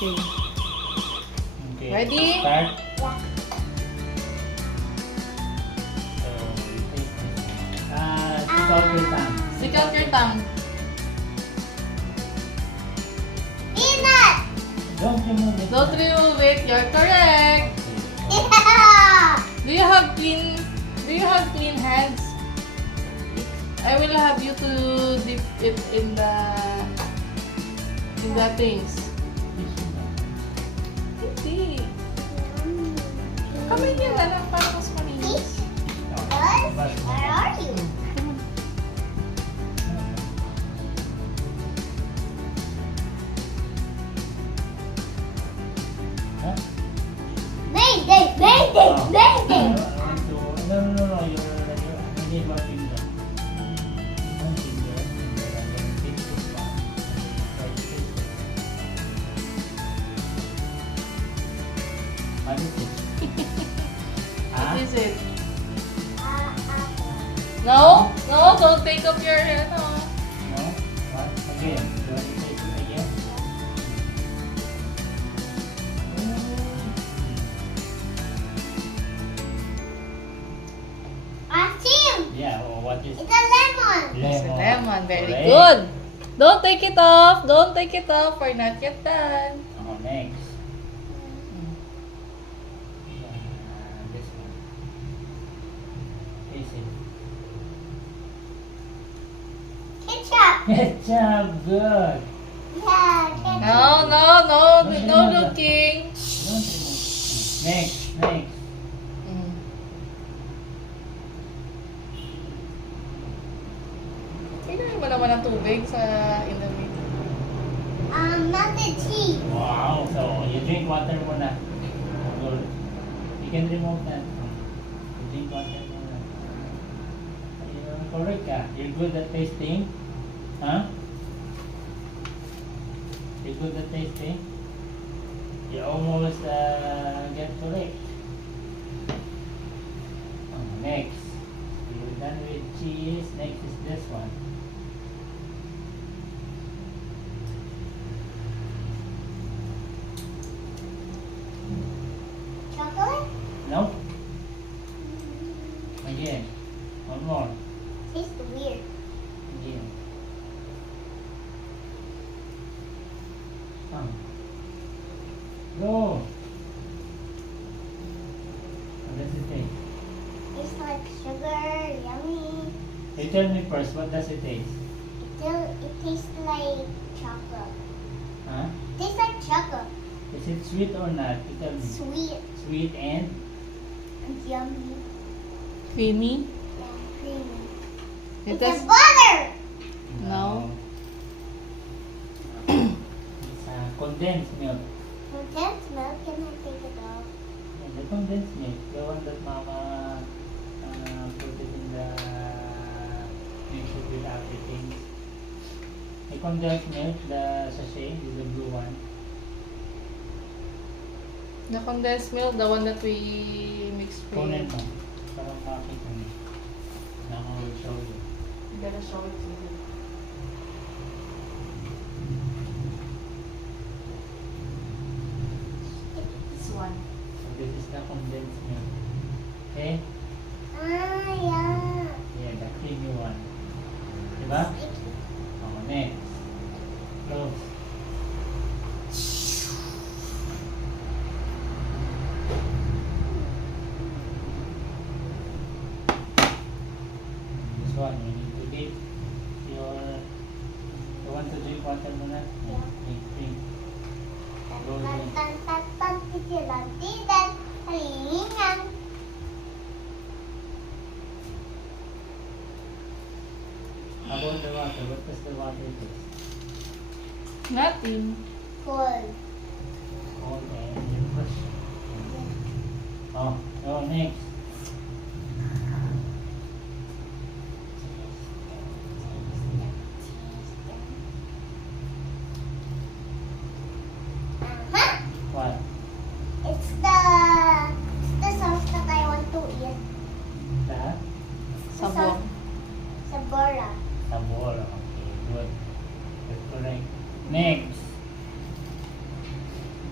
Okay. Okay. Ready? Start. Yeah. So, you taste this. Stick out your tongue. Stick out your tongue. Peanut! Don't remove it. Don't remove it. You're correct. Okay. Yeah! Do you have clean hands? I will have you to dip it in the things. Hindi. Kamay niya na lang para mas malinis. What? Where are you? Huh? Mayday! Mayday! Mayday! No. You need one finger. One finger. And then pinch this one. Try to pinch it. What is it? What is it? Uh, No? No, don't take off your hair. No. No? What? Again. Do you take it again? Asim! Yeah, or what is It's a lemon! It's a lemon. Very Correct. good. Don't take it off. Don't take it off. We're not yet done. Next. This one. Taste it. Ketchup! Ketchup, good. Yeah, ketchup. No. No looking. Don't remove. Next. Mm. Tignan mo naman ang tubig sa Indomie. Melted cheese. Wow, so you drink water muna. Good. You can remove that. You drink water muna. You're correct ka. You're good at tasting. Huh? You're good at tasting. You almost get correct. Next. You're done with cheese. Next is this one. Chocolate? No? Again. One more. Tastes weird. Again. Go. What does it taste? Tastes like sugar, yummy. You tell me first, what does it taste? It tastes like chocolate. Huh? Tastes like chocolate. Is it sweet or not? You tell me. Sweet Sweet and? and yummy. Creamy? Yeah, creamy. It It's has... a butter! No. It's condensed milk. Condensed milk, can I take it off? Yeah, the condensed milk, the one that Mama put it in the mix it with everything. The condensed milk, the sachet, is the blue one. The condensed milk, the one that we mixed Kunin with. mo. Para makita mo. Now I will show you. You gotta show it to you. This one. So this is the condensed milk. Okay? Yeah. Yeah, the creamy one. Diba? Oh, next. Close. This one, you need to dip your... You want to drink water muna? Yeah. Drink. Go Tan drink. tan tan tan titilan titan halingan. How about the water? What does the water taste? Nothing. Cold. Cold and fresh. Oh, go next. Uh-huh. What? It's the sauce that I want to eat. That? Sabor. Sabora. Sabor. Okay, good. That's correct. Next.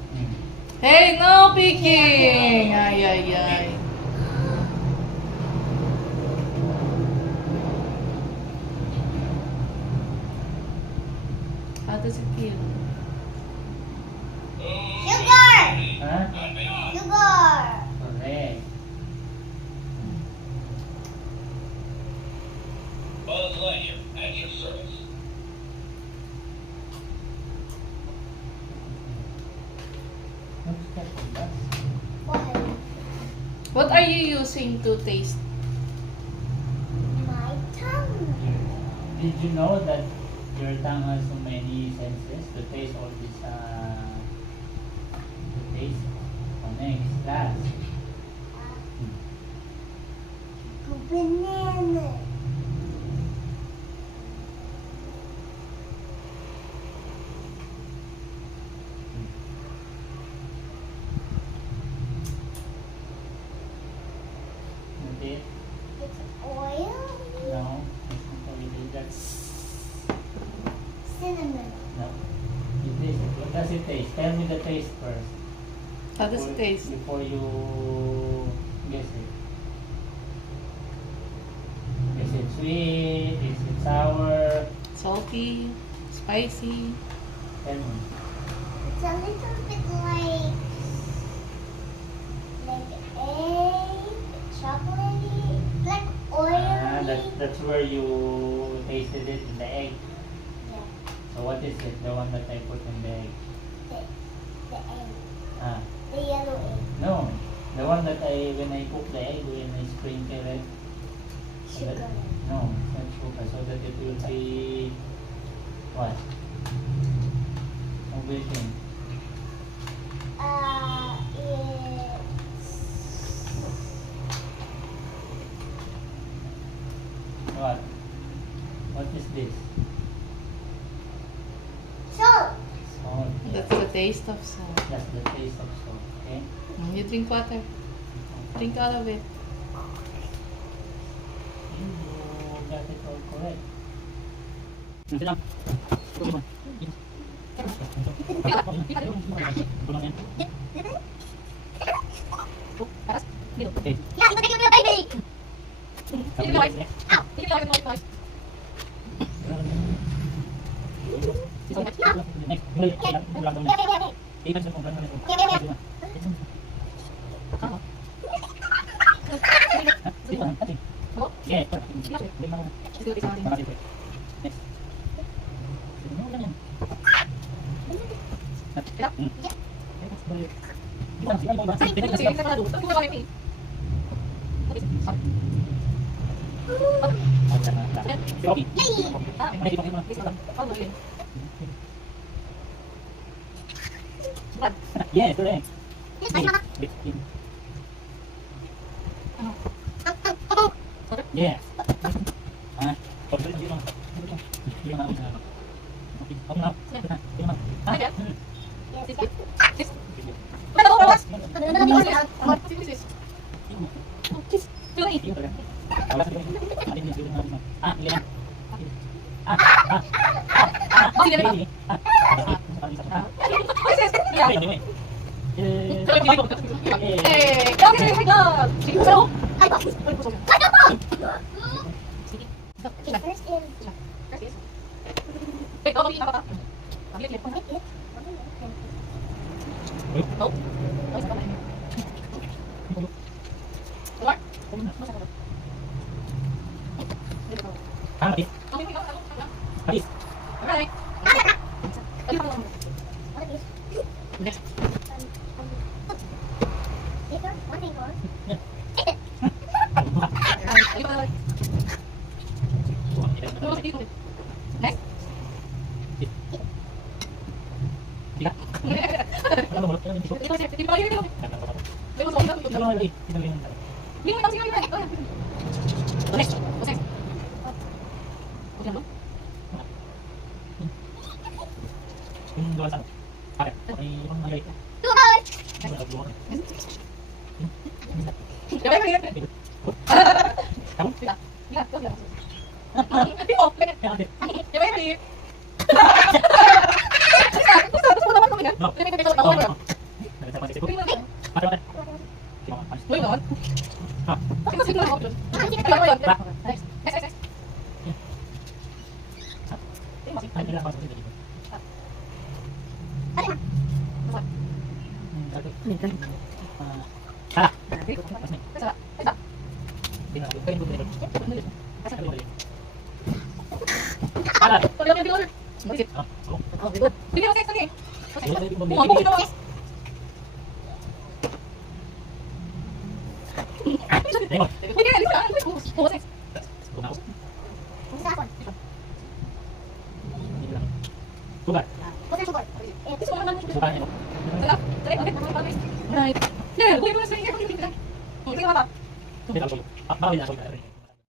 Hey, no picking! Ay, ay, ay. How does it feel? Sugar! Ha? Sugar! Correct. Buzz Lightyear at your service. What's that for us? Why? What are you using to taste? My tongue. Did you know that your tongue has so many senses to taste all this, to taste? Next, last. Banana. Not it? It's oil. No, it's not really. That's Cinnamon. no. It is. What does it taste? Tell me the taste first. How does it Before- taste? Before you guess it. Is it sweet? Is it sour? Salty? Spicy? Tell me. It's a little bit like egg, chocolatey, like oily. That's where you tasted it in the egg. Yeah, So what is it? The one that I put in the egg? the egg, Ah, the yellow egg, no. The one that when I cook the egg, when I sprinkle it. So that- sugar. no, it's not sugar. So that it will be what? What do you think? It's What? What is this? salt. Salt. That's the taste of salt. That's the taste of salt. Okay. You drink water. Drink all of it. You got it all correct. Okay. Yeah, baby. Yes, correct. Yeah. First in. Later, one thing more. Two hours. No. Pwede mo na. Ano ba? Sige, mga panis. Pwede mo na. Ha? Sige na ako. Pwede mo na. Next. Next. Ay, nila ako dito. Ah, Hindi na ako. Kayo yung dito. Ala! Ah, ako. Wala na yung bumili. Lemon. Kumaos. Isa ako. Hindi lang. Sugar. Pusa sugar. Sugar. Right. Yeah, wait, let's make it. Sugar. Bawal na ako.